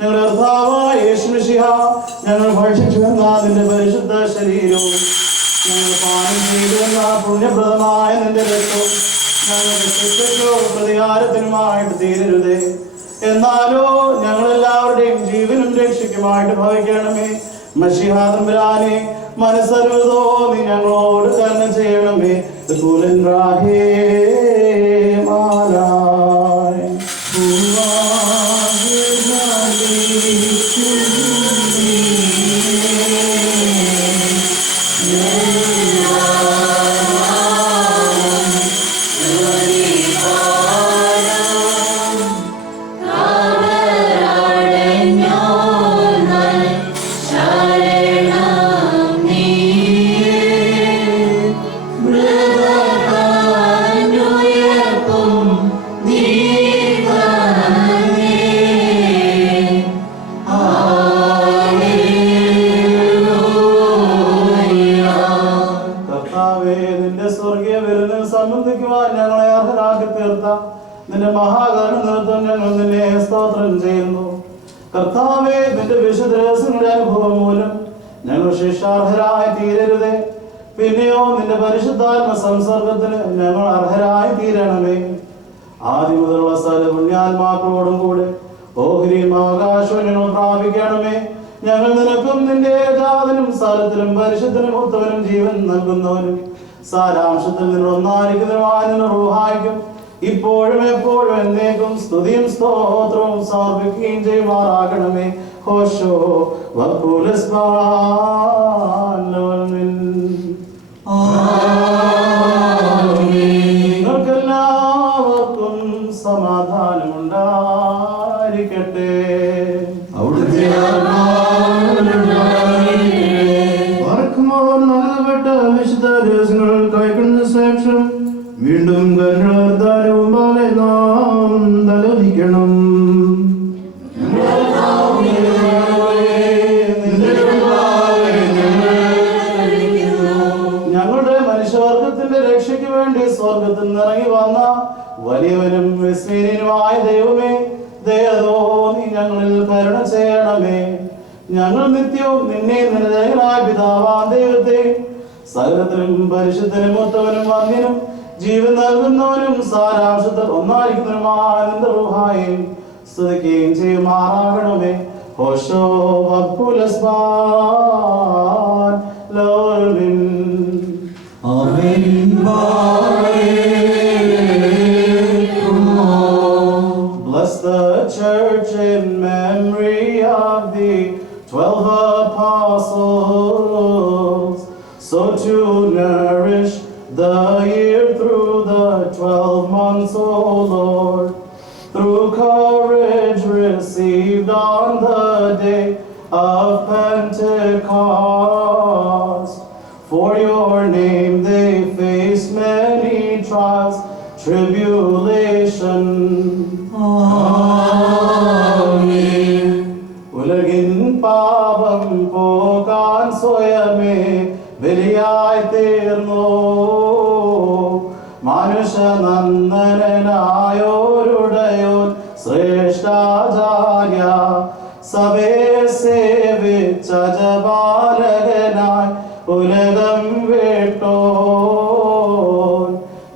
ഞങ്ങളുടെ കർത്താവായ യേശുമിശിഹ, ഞങ്ങൾ ഭക്ഷിച്ചു എന്ന നിന്റെ പരിശുദ്ധ ശരീരവും ഞങ്ങൾ പാനം ചെയ്തു എന്ന പുണ്യപ്രദമായ നിന്റെ രക്തവും ഞങ്ങളുടെ ശിക്ഷയ്ക്കോ പ്രതികാരത്തിനുമായിട്ട് തീരരുതേ. എന്നാലോ ഞങ്ങളെല്ലാവരുടെയും ജീവനും രക്ഷയ്ക്കുമായിട്ട് ഭവിക്കണമേ. മശിഹാ തമ്പുരാനെ, മനസ്സരുതോ നീ ഞങ്ങളോട് കരുണ ചെയ്യണമേ. നിന്റെ മഹാകരുണ നിമിത്തം ഞങ്ങൾ നിന്നെ സ്തോത്രം ചെയ്യുന്നു. കർത്താവേ, നിന്റെ വിശുദ്ധ രഹസ്യങ്ങളുടെ അനുഭവം മൂലം ഞങ്ങൾ ശിക്ഷാർഹരായി തീരരുതേ. പിന്നെയോ നിന്റെ പരിശുദ്ധാത്മ സംസർഗത്തിന് ഞങ്ങൾ അർഹരായി തീരണമേ. ആദ്യം മുതലുള്ള സകല പുണ്യാത്മാക്കളോടും കൂടെ ഓഹരിയും അവകാശവും ഞങ്ങൾ പ്രാപിക്കണമേ. ഞങ്ങൾ നിനക്കും നിന്റെ ഏകാതനും സ്ഥലത്തിലും പരിശുദ്ധനും ഉത്തമനും ജീവൻ നൽകുന്നവനും സാരാംശത്തിൽ നിന്ന് ഒന്നായിരിക്കുന്നതുമായ നിന്റെ റൂഹായിക്കും ഇപ്പോഴും എപ്പോഴും എന്നേക്കും സ്തുതിയും സ്തോത്രവും സമർപ്പിക്കുകയും ചെയ്യുമാറാകണമേ. ഹോശോ നിങ്ങൾക്കെല്ലാവർക്കും സമാധാനമുണ്ടായിരിക്കട്ടെ. നൽകപ്പെട്ട വിശുദ്ധ രഹസ്യങ്ങൾ കൈക്കൊണ്ട ശേഷം വീണ്ടും കരുണാർദ്ദാനവും നാം തലോലിക്കണം. ഞങ്ങളുടെ മനുഷ്യവർഗത്തിന്റെ രക്ഷയ്ക്ക് വേണ്ടി സ്വർഗത്തിൽ നിന്നിറങ്ങി വന്ന വലിയവനും വിസ്മീര്യനുമായ ദൈവമേ, ദയതോ നീ ഞങ്ങളിൽ കരുണ ചെയ്യണമേ. ഞങ്ങൾ നിത്യവും നിന്നെ നിരഞ്ജനായ പിതാവാം ദൈവത്തെ സകലത്തിലും പരിശുദ്ധനും ഉത്തമനും വന്യനും ജീവൻ നൽകുന്നവനും സാരാംശത്തിൽ ഒന്നായിരിക്കുന്നവനുമായ നിന്റെ റൂഹായെ സ്തുതിക്കുകയും ചെയ്യുമാറാകണമേ. ഹോശോ വഖുലസ്ബാൻ ലോൽമിൻ. ആമേൻ. Bless the church in memory of the 12 apostles, so to nourish the year through the 12 months, O Lord, through courage received on the day of Pentecost. For your name they faced many trials, tribulation. Amen. ഉലകിൻ പാപം പോകാൻ സ്വയമേ ബലിയായി തീർന്നു. മനുഷ്യനന്ദനായോരുടയോൻ ശ്രേഷ്ഠാചാര്യ സഭയെ സേവിച്ച ജപാലകനായി ഉലകം വിട്ടോൻ.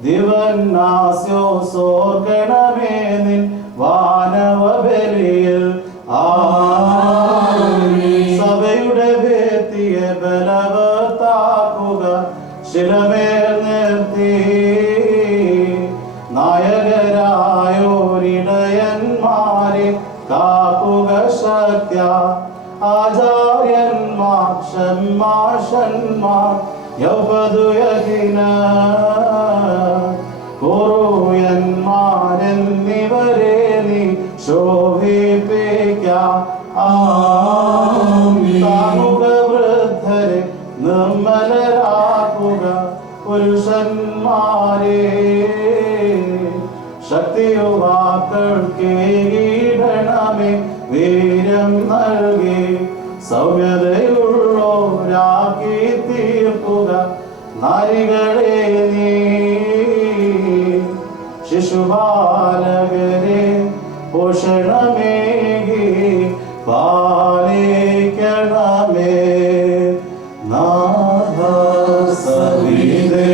ദിവന്നാസ്യോ സോർഗണമേ നിൻ വാനവ ബലിയിൽ. സഭയുടെ ഭിത്തിയെ ബലവത്താക്കുക, ശിലമേൽ നിർത്തി നായകരായോരിടയന്മാരെ കാക്കുക ശക്യ. ആചാര്യന്മാർ ഷമ്മാഷന്മാർ യൗപദുയകിന കുറുയന്മാരെന്നിവരെ നീ ശോഭിപ്പിക്ക. താമുക വൃദ്ധരെ നിർമ്മലരാക്കുക, പുരുഷന്മാരെ ശക്തിയുവാക്കൾക്കേടണമേ. വീര്യം നൽകി സൗമ്യതയുള്ളോരാക്കി തീർക്കുക നാരികളെ നീ. ശിശുബാലകരെ പോഷണമേ പാലിക്കണമേ നാഥ സവിതേ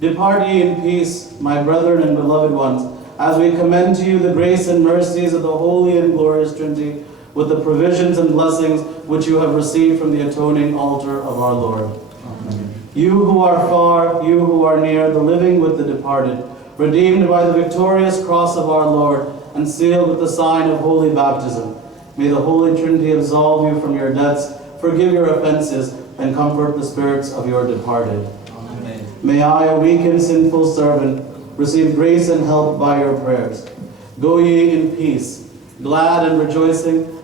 Depart ye in peace, my brethren and beloved ones, as we commend to you the grace and mercies of the Holy and Glorious Trinity, with the provisions and blessings which you have received from the atoning altar of our Lord. Amen. You who are far, you who are near, the living with the departed, redeemed by the victorious cross of our Lord, and sealed with the sign of holy baptism, may the Holy Trinity absolve you from your debts, forgive your offenses, and comfort the spirits of your departed. Amen. May I, a weak and sinful servant, receive grace and help by your prayers. Go ye in peace, glad and rejoicing,